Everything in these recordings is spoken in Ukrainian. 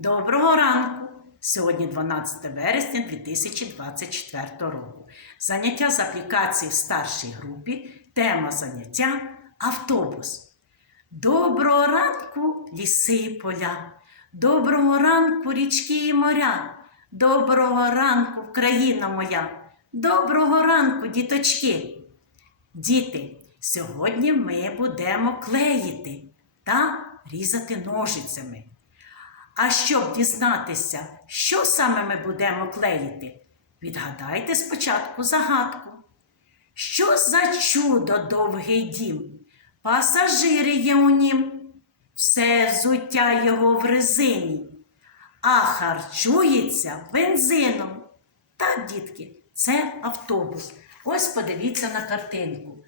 Доброго ранку! Сьогодні 12 вересня 2024 року. Заняття з аплікації в старшій групі. Тема заняття автобус. Доброго ранку, ліси і поля. Доброго ранку, річки і моря. Доброго ранку, країна моя. Доброго ранку, діточки. Діти, сьогодні ми будемо клеїти та різати ножицями. А щоб дізнатися, що саме ми будемо клеїти, відгадайте спочатку загадку. Що за чудо довгий дім? Пасажири є у нім, все взуття його в резині, а харчується бензином. Так, дітки, це автобус. Ось подивіться на картинку.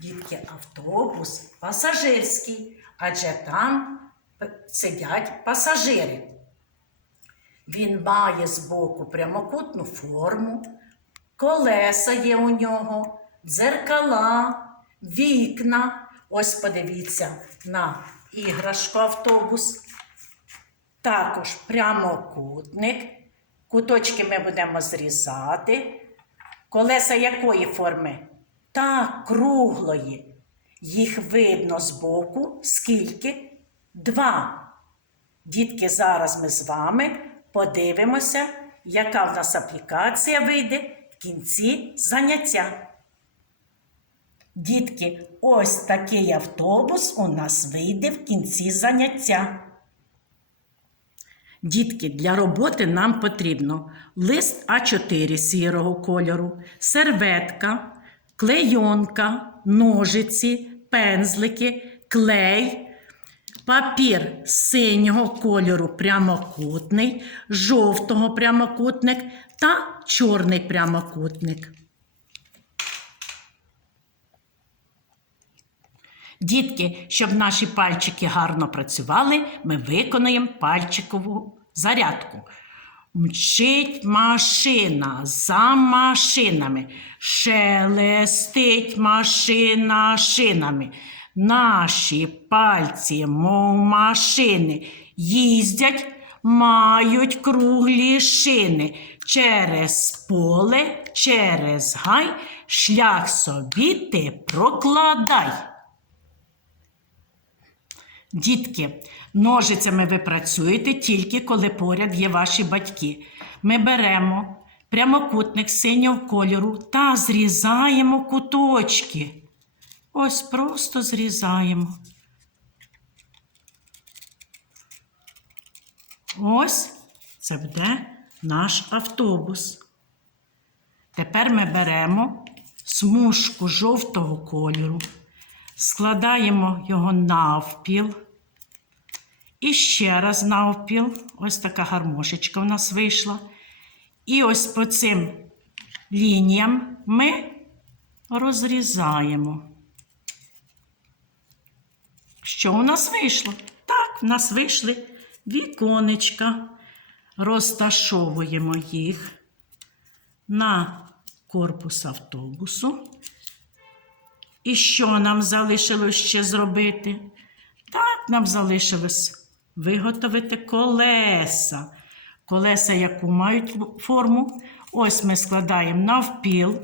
Дітки, автобус пасажирський, адже там сидять пасажири. Він має збоку прямокутну форму, колеса є у нього, дзеркала, вікна. Ось подивіться на іграшку автобус. Також прямокутник. Куточки ми будемо зрізати. Колеса якої форми? Так, круглої. Їх видно збоку. Скільки? Два. Дітки, зараз ми з вами подивимося, яка в нас аплікація вийде в кінці заняття. Дітки, ось такий автобус у нас вийде в кінці заняття. Дітки, для роботи нам потрібно лист А4 сірого кольору, серветка, клейонка, ножиці, пензлики, клей, папір синього кольору прямокутний, жовтого прямокутник та чорний прямокутник. Дітки, щоб наші пальчики гарно працювали, ми виконуємо пальчикову зарядку. Мчить машина за машинами, шелестить машина шинами. Наші пальці, мов машини, їздять, мають круглі шини. Через поле, через гай, шлях собі ти прокладай. Дітки, ножицями ви працюєте тільки коли поряд є ваші батьки. Ми беремо прямокутник синього кольору та зрізаємо куточки. Ось просто зрізаємо. Ось це буде наш автобус. Тепер ми беремо смужку жовтого кольору, складаємо його навпіл. І ще раз навпіл. Ось така гармошечка в нас вийшла. І ось по цим лініям ми розрізаємо. Що у нас вийшло? Так, в нас вийшли віконечка. Розташовуємо їх на корпус автобусу. І що нам залишилось ще зробити? Так, нам залишилось виготовити колеса. Колеса, яку мають форму. Ось ми складаємо навпіл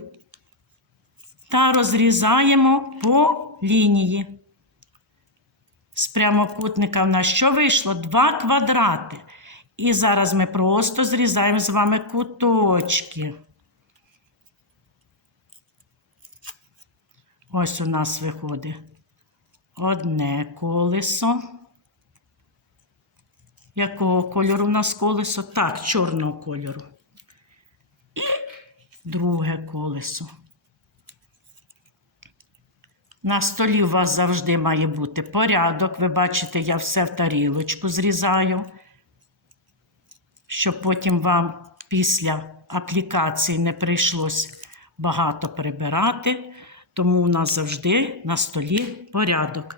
та розрізаємо по лінії. З прямокутника в нас що вийшло? Два квадрати. І зараз ми просто зрізаємо з вами куточки. Ось у нас виходить одне колесо. Якого кольору у нас колесо? Так, чорного кольору. І друге колесо. На столі у вас завжди має бути порядок. Ви бачите, я все в тарілочку зрізаю, щоб потім вам після аплікації не прийшлось багато прибирати. Тому у нас завжди на столі порядок.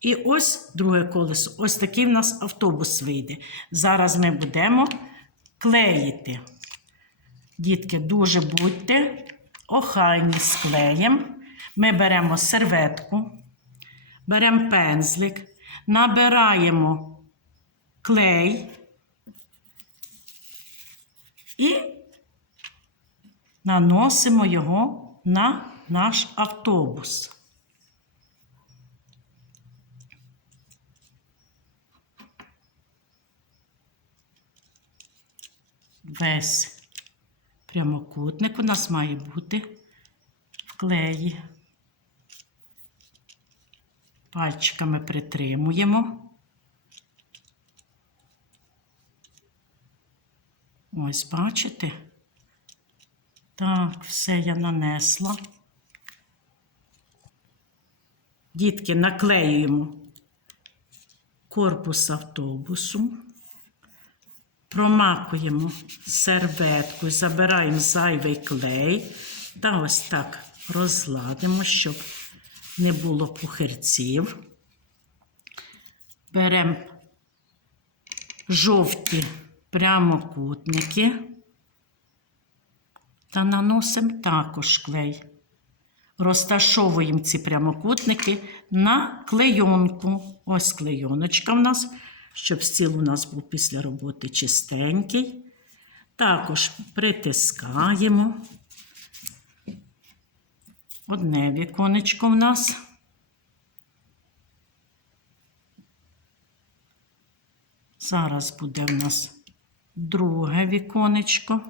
І ось друге колесо. Ось такий в нас автобус вийде. Зараз ми будемо клеїти. Дітки, дуже будьте охайні з клеєм. Ми беремо серветку, беремо пензлик, набираємо клей І наносимо його на наш автобус. Весь прямокутник у нас має бути в клеї. Пальчиками притримуємо. Ось, бачите? Так, все я нанесла. Дітки, наклеюємо корпус автобусу, промакуємо серветкою, забираємо зайвий клей та ось так розгладимо, щоб не було пухирців. Беремо жовті прямокутники та наносимо також клей. Розташовуємо ці прямокутники на клейонку. Ось клейоночка в нас, щоб стіл у нас був після роботи чистенький. Також притискаємо. Одне віконечко в нас. Зараз буде в нас друге віконечко.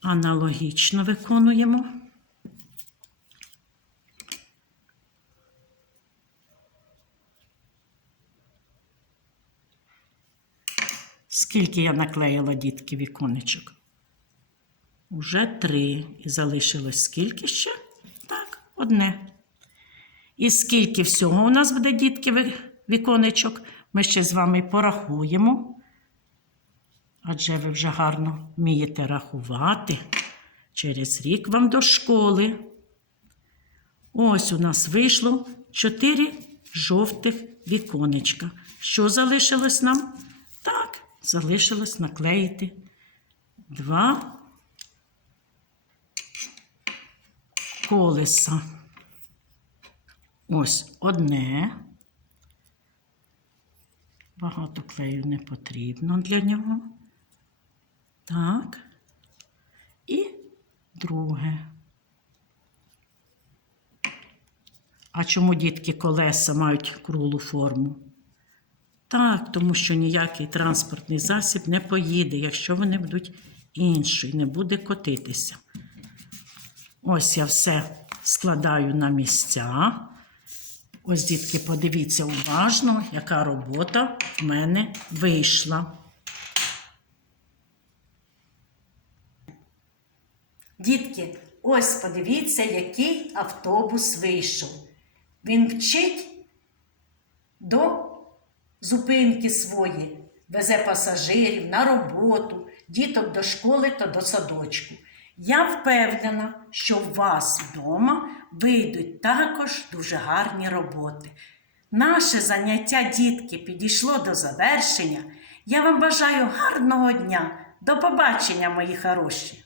Аналогічно виконуємо. Скільки я наклеїла дітки віконечок? Уже три. І залишилось скільки ще? Так, одне. І скільки всього у нас буде, дітки, віконечок, ми ще з вами порахуємо. Адже ви вже гарно вмієте рахувати. Через рік вам до школи. Ось у нас вийшло чотири жовтих віконечка. Що залишилось нам? Так, залишилось наклеїти два колеса. Ось одне. Багато клею не потрібно для нього. Так. І друге. А чому дітки колеса мають круглу форму? Так, тому що ніякий транспортний засіб не поїде, якщо вони будуть інші, не буде котитися. Ось я все складаю на місця. Ось, дітки, подивіться уважно, яка робота в мене вийшла. Дітки, ось подивіться, який автобус вийшов. Він вчить до зупинки свої, везе пасажирів на роботу, діток до школи та до садочку. Я впевнена, що у вас вдома вийдуть також дуже гарні роботи. Наше заняття дітки підійшло до завершення. Я вам бажаю гарного дня. До побачення, мої хороші!